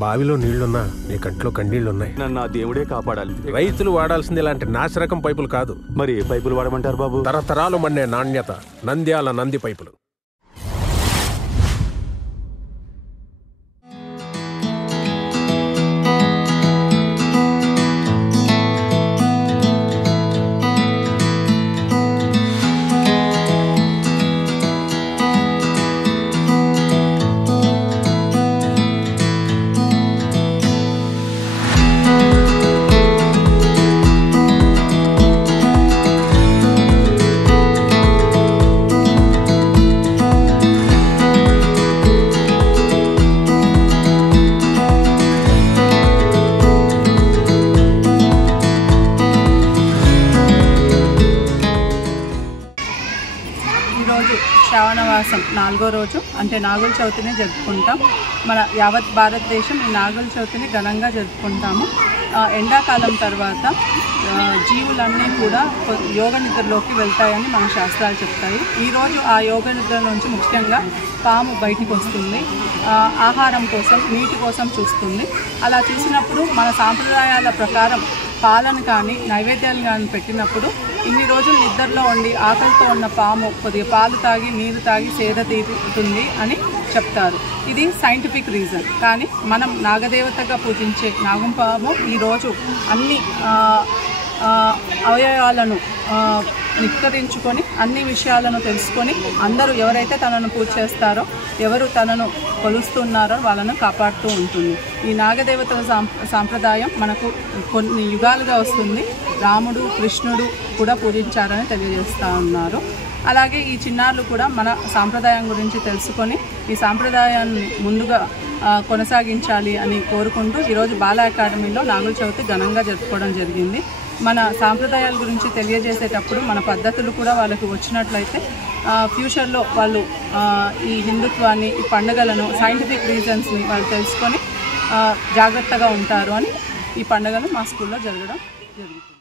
బావిలో నీళ్లున్నా నీ కంట్లో కన్నీళ్లున్నాయి. నన్ను ఆ దేవుడే కాపాడాలి. రైతులు వాడాల్సింది ఇలాంటి నాసిరకం పైపులు కాదు. మరి ఏ పైపులు వాడమంటారు బాబు? తరతరాలు మన్నే నాణ్యత నంద్యాల నంది పైపులు. ఈరోజు శ్రావణమాసం 4వ రోజు అంటే నాగుల చవితిని జరుపుకుంటాం. మన యావత్ భారతదేశం ఈ నాగుల చవితిని ఘనంగా జరుపుకుంటాము. ఎండాకాలం తర్వాత జీవులన్నీ కూడా యోగ నిద్రలోకి వెళ్తాయని మన శాస్త్రాలు చెప్తాయి. ఈరోజు ఆ యోగ నిద్ర నుంచి ముఖ్యంగా పాము బయటికి వస్తుంది. ఆహారం కోసం, నీటి కోసం చూస్తుంది. అలా చూసినప్పుడు మన సాంప్రదాయాల ప్రకారం పాలను కానీ నైవేద్యాలు కానీ పెట్టినప్పుడు ఇన్ని రోజులు నిద్రలో ఉండి ఆకలితో ఉన్న పాము కొద్దిగా పాలు తాగి నీరు తాగి సేద తీరుతుంది అని చెప్తారు. ఇది సైంటిఫిక్ రీజన్. కానీ మనం నాగదేవతగా పూజించే నాగంపాము ఈరోజు అన్ని అవయవాలను నిక్కరించుకొని అన్ని విషయాలను తెలుసుకొని అందరూ ఎవరైతే తనను పూజ చేస్తారో, ఎవరు తనను కొలుస్తున్నారో వాళ్ళను కాపాడుతూ ఉంటుంది. ఈ నాగదేవతల సాంప్రదాయం మనకు కొన్ని యుగాలుగా వస్తుంది. రాముడు, కృష్ణుడు కూడా పూజించారని తెలియజేస్తూ ఉన్నారు. అలాగే ఈ చిన్నారులు కూడా మన సాంప్రదాయం గురించి తెలుసుకొని ఈ సాంప్రదాయాన్ని ముందుగా కొనసాగించాలి అని కోరుకుంటూ ఈరోజు బాల అకాడమీలో నాగుల చవితి ఘనంగా జరుపుకోవడం జరిగింది. మన సాంప్రదాయాల గురించి తెలియజేసేటప్పుడు మన పద్ధతులు కూడా వాళ్ళకి వచ్చినట్లయితే ఫ్యూచర్లో వాళ్ళు ఈ హిందుత్వాన్ని, ఈ పండుగలను, సైంటిఫిక్ రీజన్స్ని వాళ్ళు తెలుసుకొని జాగ్రత్తగా ఉంటారు అని ఈ పండుగలు మా స్కూల్లో జరగడం జరుగుతుంది.